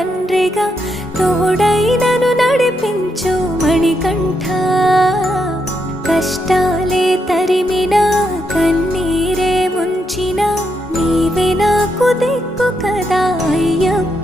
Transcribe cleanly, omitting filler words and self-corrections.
తండ్రిగా తోడై నన్ను నడిపించు మణికంఠ. కష్టాలే తరిమినా కన్నీరే ముంచిన నీవే నాకు దిక్కు కదా అయ్యప్ప.